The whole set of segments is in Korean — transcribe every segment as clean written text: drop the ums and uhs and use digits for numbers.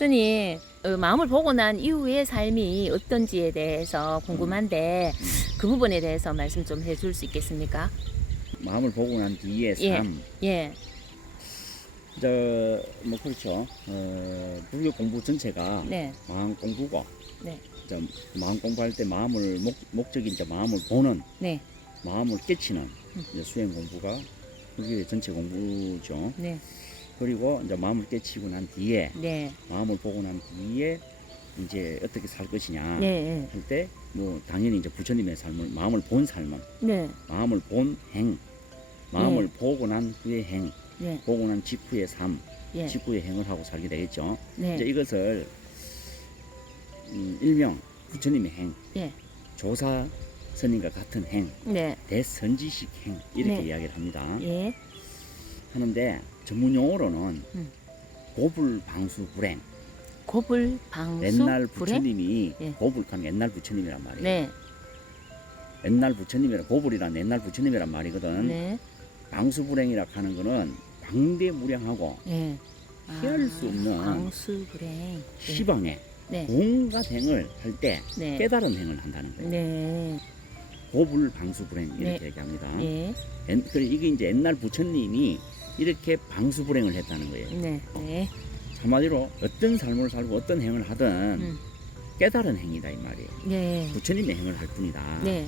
스님, 마음을 보고 난 이후의 삶이 어떤지에 대해서 궁금한데 그 부분에 대해서 말씀 좀 해줄 수 있겠습니까? 마음을 보고 난 뒤에 예. 삶. 예, 뭐 그렇죠. 불교 공부 전체가 네, 마음 공부고, 네, 마음 공부할 때 마음을 목적이 이제 마음을 보는, 네, 마음을 깨치는 이제 수행 공부가 그게 전체 공부죠. 네, 그리고 이제 마음을 깨치고 난 뒤에 네, 마음을 보고 난 뒤에 이제 어떻게 살 것이냐 네, 할 때 뭐 당연히 이제 부처님의 삶을 마음을 본 삶은 네, 마음을 본 행, 마음을 네. 보고 난 후의 행, 네, 보고 난 직후의 삶, 예, 직후의 행을 하고 살게 되겠죠. 이제 네, 이것을 일명 부처님의 행, 예, 조사 스님과 같은 행, 네, 대선지식 행 이렇게 네. 이야기를 합니다. 예, 하는데 전문 용어로는 음. 고불방수 불행. 고불, 방수, 옛날 불행? 부처님이 예. 고불하는 옛날 부처님이란 말이에요. 네, 옛날 부처님이란 고불이란 옛날 부처님이란 말이거든. 네, 방수불행이라 하는 거는 방대무량하고 예. 피할 수 없는 방수, 불행. 시방에 네, 온갖 행을 할 때 네, 깨달은 행을 한다는 거예요. 네, 고불방수불행 이렇게 네. 얘기합니다. 예, 이게 이제 옛날 부처님이 이렇게 방수불행을 했다는 거예요. 네, 네, 한마디로 어떤 삶을 살고 어떤 행을 하든 음. 깨달은 행이다 이 말이에요. 네, 부처님의 행을 할 뿐이다. 네,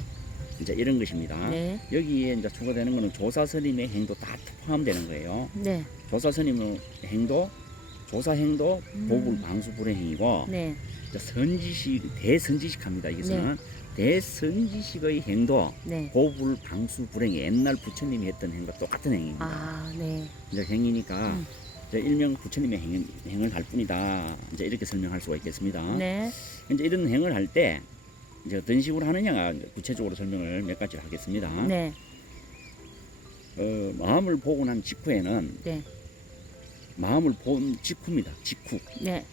이제 이런 것입니다. 네, 여기에 이제 추가되는 것은 조사스님의 행도 다 포함되는 거예요. 네, 조사스님의 행도, 조사행도 고불 방수불의 행이고, 네, 이제 선지식, 대선지식합니다. 이것은 대선지식의 행도, 네. 고불 방수불행이 옛날 부처님이 했던 행과 똑같은 행입니다. 아, 네, 이제 행이니까 음. 이제 일명 부처님의 행을 할 뿐이다. 이제 이렇게 설명할 수가 있겠습니다. 네, 이제 이런 행을 할 때 이제 어떤 식으로 하느냐가 구체적으로 설명을 몇 가지를 하겠습니다. 네, 마음을 보고 난 직후에는 네, 마음을 본 직후입니다. 직후. 네,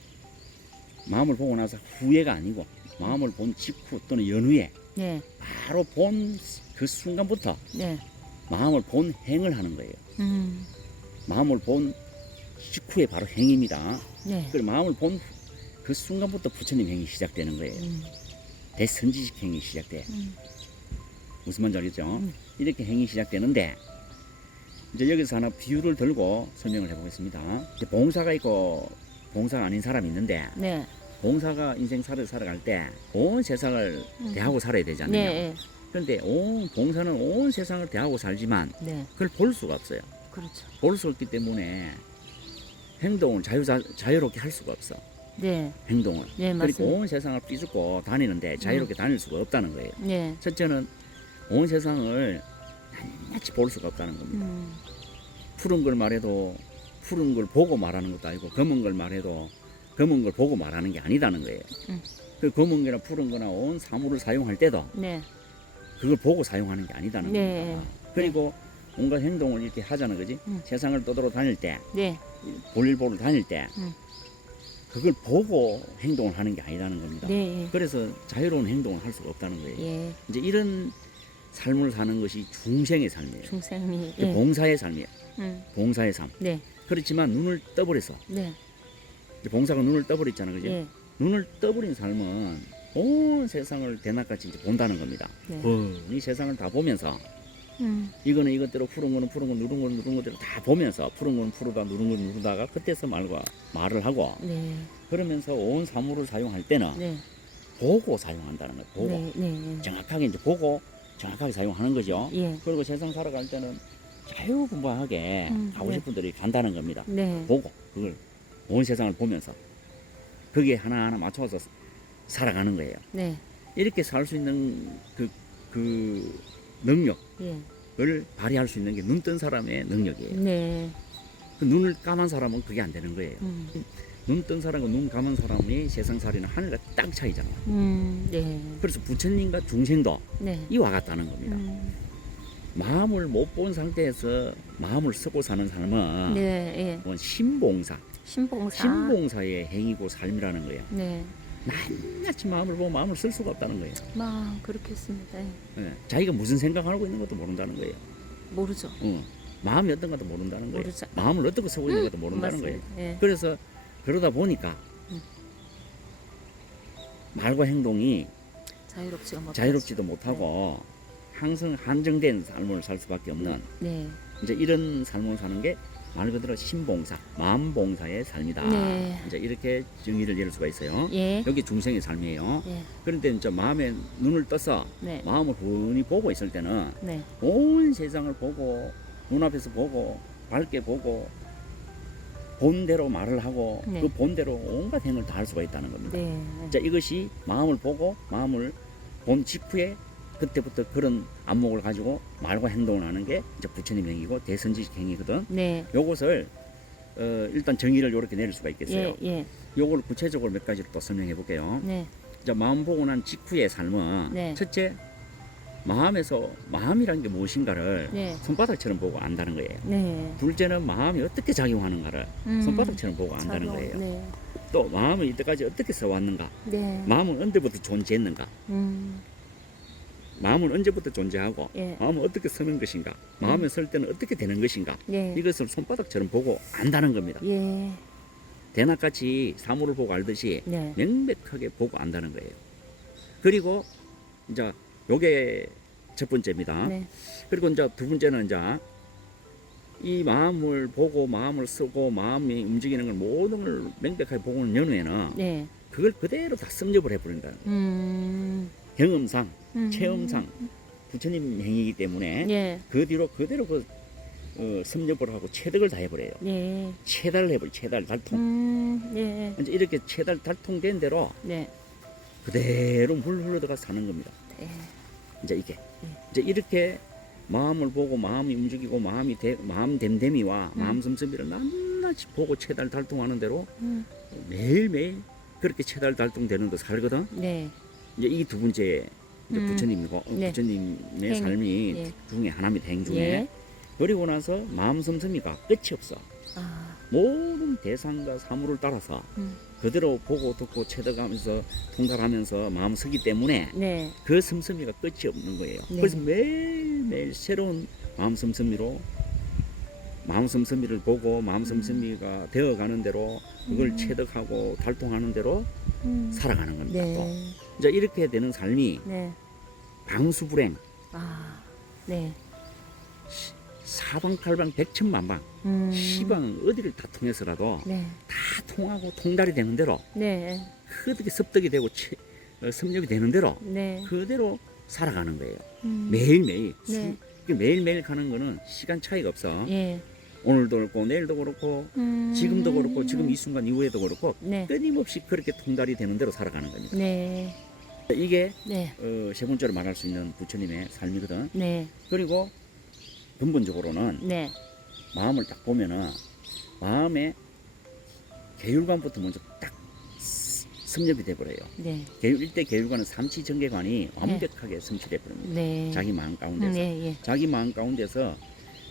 마음을 보고 나서 후회가 아니고 마음을 본 직후 또는 연후에 네, 바로 본 그 순간부터 네, 마음을 본 행을 하는 거예요. 음, 마음을 본 직후에 바로 행입니다. 네, 그리고 마음을 본 그 순간부터 부처님 행이 시작되는 거예요. 대선지식 행이 시작돼. 무슨 말인지 알겠죠? 이렇게 행이 시작되는데 이제 여기서 하나 비유를 들고 설명을 해보겠습니다. 이제 봉사가 있고 봉사가 아닌 사람이 있는데 네, 봉사가 인생 살아갈 때 온 세상을 대하고 살아야 되지 않느냐. 네, 그런데 봉사는 온 세상을 대하고 살지만 네, 그걸 볼 수가 없어요. 그렇죠. 볼 수 없기 때문에 행동을 자유롭게 할 수가 없어. 네, 행동을. 네, 그리고 맞습니다. 온 세상을 삐죽고 다니는데 자유롭게 다닐 수가 없다는 거예요. 네, 첫째는 온 세상을 낱낱이 볼 수가 없다는 겁니다. 푸른 걸 말해도 푸른 걸 보고 말하는 것도 아니고 검은 걸 말해도 검은 걸 보고 말하는 게 아니다는 거예요. 그 검은 거나 푸른 거나 온 사물을 사용할 때도 네, 그걸 보고 사용하는 게 아니다는 네. 겁니다. 그리고 온갖 행동을 이렇게 하잖아, 그지? 세상을 떠돌아 다닐 때, 네, 볼일 보러 다닐 때, 음. 그걸 보고 행동을 하는 게 아니다는 겁니다. 네, 그래서 자유로운 행동을 할 수가 없다는 거예요. 예, 이제 이런 삶을 사는 것이 중생의 삶이에요. 중생이, 그 예, 봉사의 삶이에요. 음, 봉사의 삶. 네, 그렇지만 눈을 떠버려서 네, 이제 봉사가 눈을 떠버렸잖아, 그죠? 예, 눈을 떠버린 삶은 온 세상을 대낮같이 이제 본다는 겁니다. 네. 이 세상을 다 보면서 이거는 이것대로 푸른 거는 푸른 거 누른 거는 누른 거대로 다 보면서 푸른 거는 푸르다 누른 거는 누르다가 그때서 말을 하고 네, 그러면서 온 사물을 사용할 때는 네, 보고 사용한다는 거예요. 보고 네, 네, 정확하게 이제 보고 정확하게 사용하는 거죠. 예, 그리고 세상 살아갈 때는 자유분방하게 가고 네. 싶은 데로 간다는 겁니다. 네, 보고 그걸 온 세상을 보면서 거기에 하나하나 맞춰서 살아가는 거예요. 네, 이렇게 살 수 있는 그 능력을 예, 발휘할 수 있는 게 눈 뜬 사람의 능력이에요. 네, 그 눈을 감은 사람은 그게 안 되는 거예요. 음, 눈 뜬 사람과 눈 감은 사람이 세상살이는 하늘과 땅 차이잖아요. 네, 그래서 부처님과 중생도 네, 이와 같다는 겁니다. 마음을 못 본 상태에서 마음을 쓰고 사는 삶은 네, 예, 뭐 신봉사, 신봉사, 신봉사의 행위고 삶이라는 거예요. 네, 낱낱이 마음을 보고 마음을 쓸 수가 없다는 거예요. 그렇겠습니다. 예. 예, 자기가 무슨 생각하고 있는 것도 모른다는 거예요. 모르죠. 마음이 어떤 것도 모른다는 거예요. 모르죠. 마음을 어떻게 쓰고 있는 것도 모른다는 거예요. 맞습니다. 예, 그래서 그러다 보니까 말과 행동이 자유롭지가 못. 자유롭지도 못하고 항상 한정된 삶을 살 수밖에 없는 네. 이제 이런 삶을 사는 게 말 그대로 신봉사, 마음봉사의 삶이다. 네. 이제 이렇게 정의를 내릴 수가 있어요. 예. 여기 중생의 삶이에요. 예. 그런데 이제 마음에 눈을 떠서 네. 마음을 훤히 보고 있을 때는 네. 온 세상을 보고 눈앞에서 보고 밝게 보고 본대로 말을 하고 네. 그 본대로 온갖 행을 다 할 수가 있다는 겁니다. 네. 자, 이것이 마음을 보고 마음을 본 직후에 그때부터 그런 안목을 가지고 말과 행동을 하는 게 이제 부처님 행위고 대선지식 행위거든. 네. 요것을 일단 정의를 이렇게 내릴 수가 있겠어요. 예. 예. 요걸 구체적으로 몇 가지로 또 설명해 볼게요. 네. 자, 마음 보고 난 직후의 삶은 네. 첫째 마음에서 마음이란 게 무엇인가를 네. 손바닥처럼 보고 안다는 거예요. 네. 둘째는 마음이 어떻게 작용하는가를 손바닥처럼 보고 안다는 작용. 거예요. 네. 또 마음은 이때까지 어떻게 써왔는가, 네. 마음은 언제부터 존재했는가, 마음은 언제부터 존재하고 예. 마음은 어떻게 서는 것인가, 마음에 설 때는 어떻게 되는 것인가, 네. 이것을 손바닥처럼 보고 안다는 겁니다. 예. 대낮같이 사물을 보고 알듯이 네. 명백하게 보고 안다는 거예요. 그리고 이제 요게 첫 번째입니다. 네. 그리고 이제 두 번째는 이제 이 마음을 보고 마음을 쓰고 마음이 움직이는 걸 모든 걸 명백하게 보고는 연후에는 네. 그걸 그대로 다 섭렵을 해버린다. 경험상, 체험상 부처님 행위이기 때문에 예. 그 뒤로 그대로 그 섭렵을 하고 체득을 다 해버려요. 예. 체달을 해버려, 체달, 달통. 예. 이제 이렇게 체달, 달통된 대로 네. 그대로 물 흘러들어가 사는 겁니다. 네. 이제 이게 이제 이렇게 마음을 보고 마음이 움직이고 마음 됨됨이와 마음 슴슴이를 낱낱이 보고 체달 달통하는 대로 매일매일 그렇게 체달 달통되는 데 살거든. 네. 이제 이제 이 두 번째 이제 부처님이고 네. 부처님의 행. 삶이 예. 중에 하나입니다. 행 중에. 예. 그리고 나서 마음 슴슴이가 끝이 없어. 아. 모든 대상과 사물을 따라서 그대로 보고 듣고 체득하면서 통달하면서 마음 쓰기 때문에 네. 그 슴슴이가 끝이 없는 거예요. 네. 그래서 매일매일 새로운 마음 슴슴이로 마음 슴슴이를 보고 마음 슴슴이가 되어가는 대로 그걸 체득하고 달통하는 대로 살아가는 겁니다. 또. 네. 이제 이렇게 되는 삶이 네. 방수불행 아. 네. 사방팔방 백천만방 시방 어디를 다 통해서라도 네. 다 통하고 통달이 되는 대로 네. 어떻게 습득이 되고 섭렵이 되는 대로 네. 그대로 살아가는 거예요. 음. 매일매일. 네. 매일매일 가는 거는 시간 차이가 없어. 예. 오늘도 그렇고 내일도 그렇고 지금도 그렇고 지금 이 순간 이후에도 그렇고 네. 끊임없이 그렇게 통달이 되는 대로 살아가는 겁니다. 네. 이게 네. 세 번째로 말할 수 있는 부처님의 삶이거든. 네. 그리고 근본적으로는 네. 마음을 딱 보면은 마음의 계율관부터 먼저 딱 섭렵이 돼버려요. 네. 일대 계율관은 삼치정계관이 완벽하게 성취돼 버립니다. 네. 자기 마음 가운데서. 예. 자기 마음 가운데서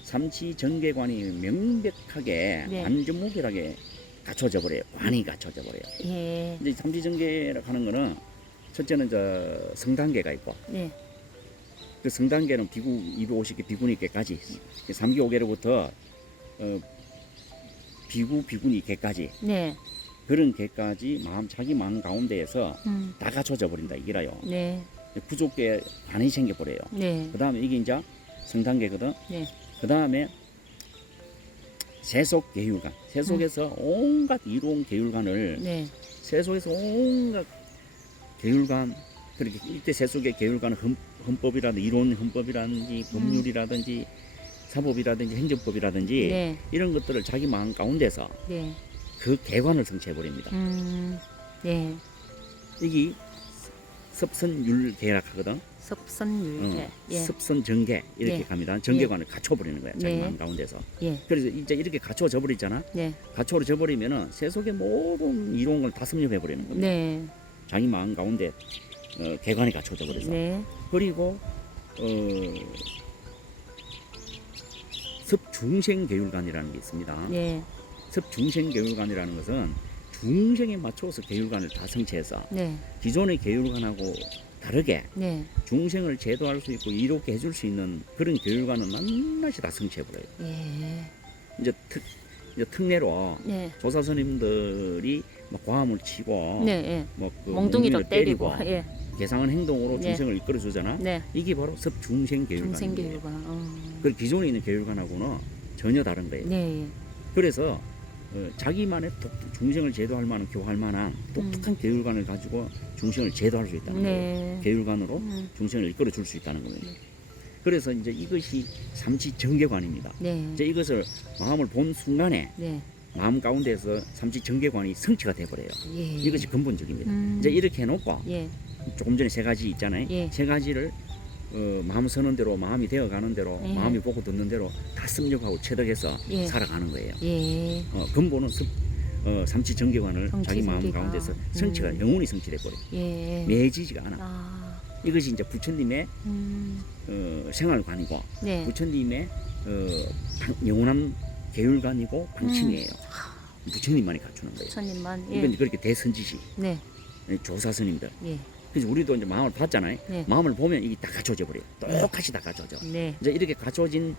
삼치정계관이 명백하게 네. 완전무결하게 갖춰져 버려요. 관이 갖춰져 버려요. 예. 이제 삼치정계라고 하는 거는 첫째는 성단계가 있고 네. 그 성단계는 비구 250개 비구니계까지 3기 5개로부터 비구니 계까지 네. 그런 계까지 자기 마음 가운데에서 음. 다 갖춰져 버린다 이기라요. 네. 부족계 관이 생겨 버려요. 네. 그 다음에 이게 이제 성단계거든. 네. 그 다음에 세속 계율관. 세속에서 온갖 이로운 계율관을 네. 세속에서 온갖 계율관 그렇게 이때 세속의 계율관은 헌법이라든지 이론 헌법이라든지 법률이라든지 사법이라든지 행정법이라든지 네. 이런 것들을 자기 마음 가운데서 네. 그 개관을 성취해 버립니다. 네. 이게 섭선율계라 하거든. 섭선율계. 예. 섭선정계 이렇게 예. 갑니다. 정계관을 갖춰버리는 거야. 자기 네. 마음 가운데서. 예. 그래서 이제 이렇게 갖춰져 버리잖아. 네. 갖춰져 버리면은 세속의 모든 이로운 걸 다 섭렵해 버리는 겁니다. 네. 자기 마음 가운데 개관이 갖춰져 버려서. 네. 그리고 섭중생계율관이라는 게 있습니다. 네. 섭중생계율관이라는 것은 중생에 맞춰서 계율관을 다 성취해서 네. 기존의 계율관하고 다르게 네. 중생을 제도할 수 있고 이롭게 해줄 수 있는 그런 계율관은 낱낱이 다 성취해버려요. 예. 이제 특례로 네. 조사스님들이 뭐 과음을 치고 네, 예. 뭐그 몽둥이로 때리고, 예. 개상한 행동으로 네. 중생을 이끌어 주잖아. 네. 이게 바로 섭중생계율관이에요. 중생교육은. 그 기존에 있는 계율관하고는 전혀 다른 거예요. 네. 그래서 자기만의 중생을 제도할 만한 교할 만한 독특한 계율관을 가지고 중생을 제도할 수 있다는 거예요. 네. 계율관으로 중생을 이끌어 줄 수 있다는 겁니다. 그래서 이제 이것이 삼치 정계관입니다. 네. 이제 이것을 마음을 본 순간에 네. 마음 가운데서 삼치 정계관이 성취가 돼버려요. 예. 이것이 근본적입니다. 이제 이렇게 해놓고 예. 조금 전에 세 가지 있잖아요. 예. 세 가지를 마음 서는 대로 마음이 되어가는 대로 예. 마음이 보고 듣는 대로 다 습nhập하고 체득해서 예. 살아가는 거예요. 예. 근본은 삼치 정계관을 삼치 자기 마음 정계관. 가운데서 성취가 영원히 성취돼 버려요. 예. 매지지가 않아. 아. 이것이 이제 부처님의 생활관이고 네. 부처님의 영원한 계율관이고 방침이에요. 부처님만이 갖추는 거예요. 천님만. 이건 예. 그렇게 대선지시 네. 조사스님들. 예. 그래서 우리도 이제 마음을 봤잖아요. 네. 마음을 보면 이게 다 갖춰져 버려요. 똑같이 다 갖춰져. 네. 이제 이렇게 갖춰진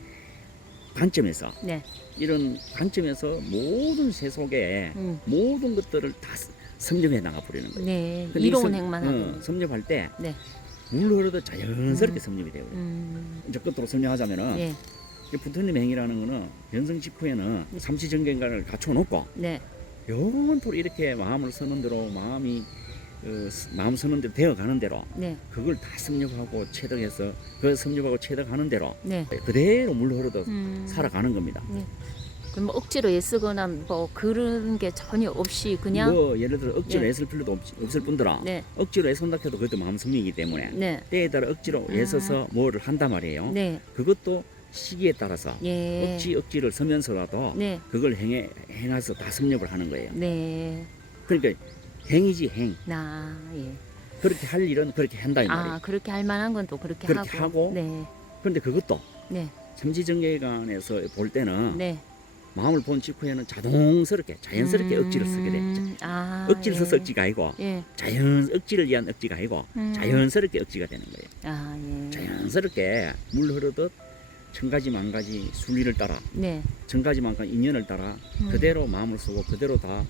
관점에서 네. 이런 관점에서 모든 세속의 모든 것들을 다 섭렵해 나가 버리는 거예요. 네. 근데 이 이로운 섭- 행만 하고. 섭렵할 때 네. 물 흐르듯 자연스럽게 섭렵이 되고요. 이제 끝으로 설명하자면은 예. 이 부처님 행위라는 거는 변성 직후에는 삼시정경관을 갖춰 놓고 네. 영원토록 이렇게 마음을 서는 대로 마음이 마음 서는 대로 되어가는 대로 네. 그걸 다 섭렵하고 체득해서 그 섭렵하고 체득하는 대로 네. 그대로 물 흐르듯 음. 살아가는 겁니다. 그럼 뭐 억지로 애쓰거나 뭐 그런 게 전혀 없이 그냥 뭐 예를 들어 억지로 네. 애쓸 필요도 없을 뿐더러 네. 억지로 애쓴다 해도 그것도 마음 섭리이기 때문에 네. 때에 따라 억지로 애써서 뭐를 한단 말이에요. 네. 그것도 시기에 따라서 예. 억지를 서면서라도 네. 그걸 행해서 다 섭렵을 하는 거예요. 네. 그러니까 행이지 행. 나 예. 그렇게 할 일은 그렇게 한다 이 말이에요. 아, 그렇게 할 만한 건 또 그렇게 그렇게 하고 네. 그런데 그것도 네. 삼지정계관에서 볼 때는 네. 마음을 본 직후에는 자동스럽게 자연스럽게 억지를 쓰게 돼. 아, 억지를 예. 써서 억지가 아니고 예. 억지를 위한 억지가 아니고 자연스럽게 억지가 되는 거예요. 아, 예. 자연스럽게 물 흐르듯 천가지 만가지 순리를 따라 네. 천가지 만가지 인연을 따라 그대로 마음을 쓰고 그대로 다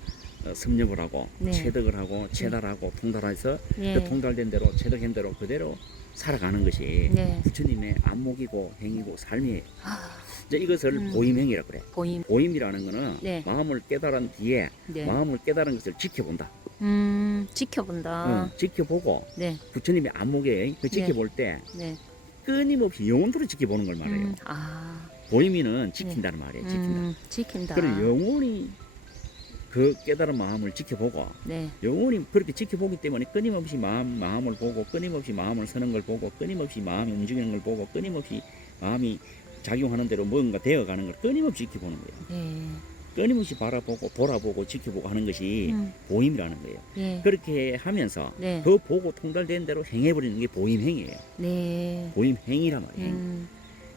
섭렵을 하고 네. 체득을 하고 체달하고 통달해서 예. 그 통달된 대로 체득한 대로 그대로 살아가는 것이 네. 부처님의 안목이고 행이고 삶이에요. 아, 이제 이것을 보임행이라 그래. 보임. 보임이라는 거는 네. 마음을 깨달은 뒤에 네. 마음을 깨달은 것을 지켜본다. 지켜본다. 지켜보고 네. 부처님의 안목에 그 지켜볼 때 네. 끊임없이 영원토록 지켜보는 걸 말해요. 아. 보임이는 지킨다는 말이에요. 지킨다. 지킨다. 그래 영원히 그 깨달은 마음을 지켜보고 네. 영원히 그렇게 지켜보기 때문에 끊임없이 마음을 보고 끊임없이 마음을 서는 걸 보고 끊임없이 마음이 움직이는 걸 보고 끊임없이 마음이 작용하는 대로 뭔가 되어가는 걸 끊임없이 지켜보는 거예요. 네. 끊임없이 바라보고 돌아보고 지켜보고 하는 것이 보임이라는 거예요. 예. 그렇게 하면서 네. 그 보고 통달된 대로 행해버리는 게 보임행이에요. 네. 보임행이란 말이에요.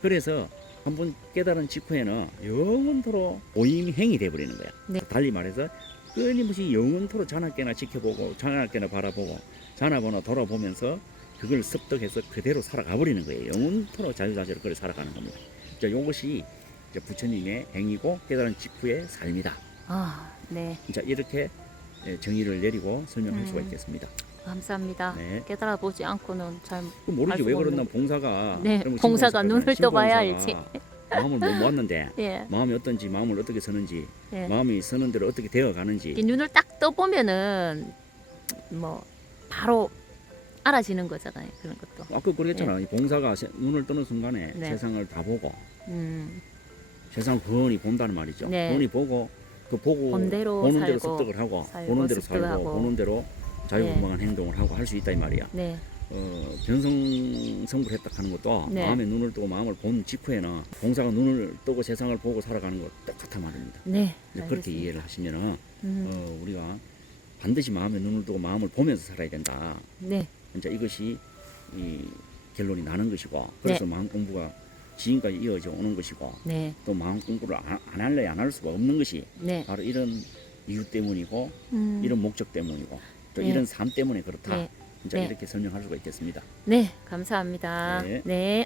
그래서 한번 깨달은 직후에는 영원토록 보임행이 돼버리는 거야. 네. 달리 말해서 끊임없이 영원토록 자나깨나 지켜보고 자나깨나 바라보고 자나보나 돌아보면서 그걸 습득해서 그대로 살아가 버리는 거예요. 영원토록 자유자재로 그렇게 살아가는 겁니다. 자, 이것이 이제 부처님의 행위고 깨달은 직후의 삶이다. 아, 네. 자, 이렇게 정의를 내리고 설명할 수가 있겠습니다. 감사합니다. 네. 깨달아 보지 않고는 잘 그럼 모르지 알 왜 수가 그러나 없는- 봉사가 네, 그러면 봉사가 신봉사잖아요. 눈을 떠봐야 신봉사가 마음을 못 모았는데 예. 마음이 어떤지 마음을 어떻게 서는지 예. 마음이 서는 대로 어떻게 되어가는지 이 눈을 딱 떠보면은 뭐 바로 알아지는 거잖아요. 그런 것도. 아까 그러겠잖아. 이 봉사가 눈을 뜨는 순간에 네. 세상을 다 보고 음, 세상을 번히 본다는 말이죠. 네. 번히 보고 그 보고 본 대로 보는 대로 살고, 습득을 하고 살고, 보는 대로 습득하고. 살고 보는 대로 자유분방한 행동을 하고 할 수 있다 이 말이야. 네. 변성성불했다 하는 것도 네. 마음에 눈을 뜨고 마음을 본 직후에는 봉사가 눈을 뜨고 세상을 보고 살아가는 것 똑같아 말입니다. 네. 이제 그렇게 알겠습니다. 이해를 하시면은 음, 우리가 반드시 마음에 눈을 뜨고 마음을 보면서 살아야 된다. 네. 이제 이것이 이 결론이 나는 것이고 그래서 마음 공부가 지금까지 이어져 오는 것이고 네. 또 마음 공부를 안 할래 안 할 수가 없는 것이 네. 바로 이런 이유 때문이고 이런 목적 때문이고 또 네. 이런 삶 때문에 그렇다. 네. 이제 네. 이렇게 설명할 수가 있겠습니다. 네. 감사합니다. 네. 네.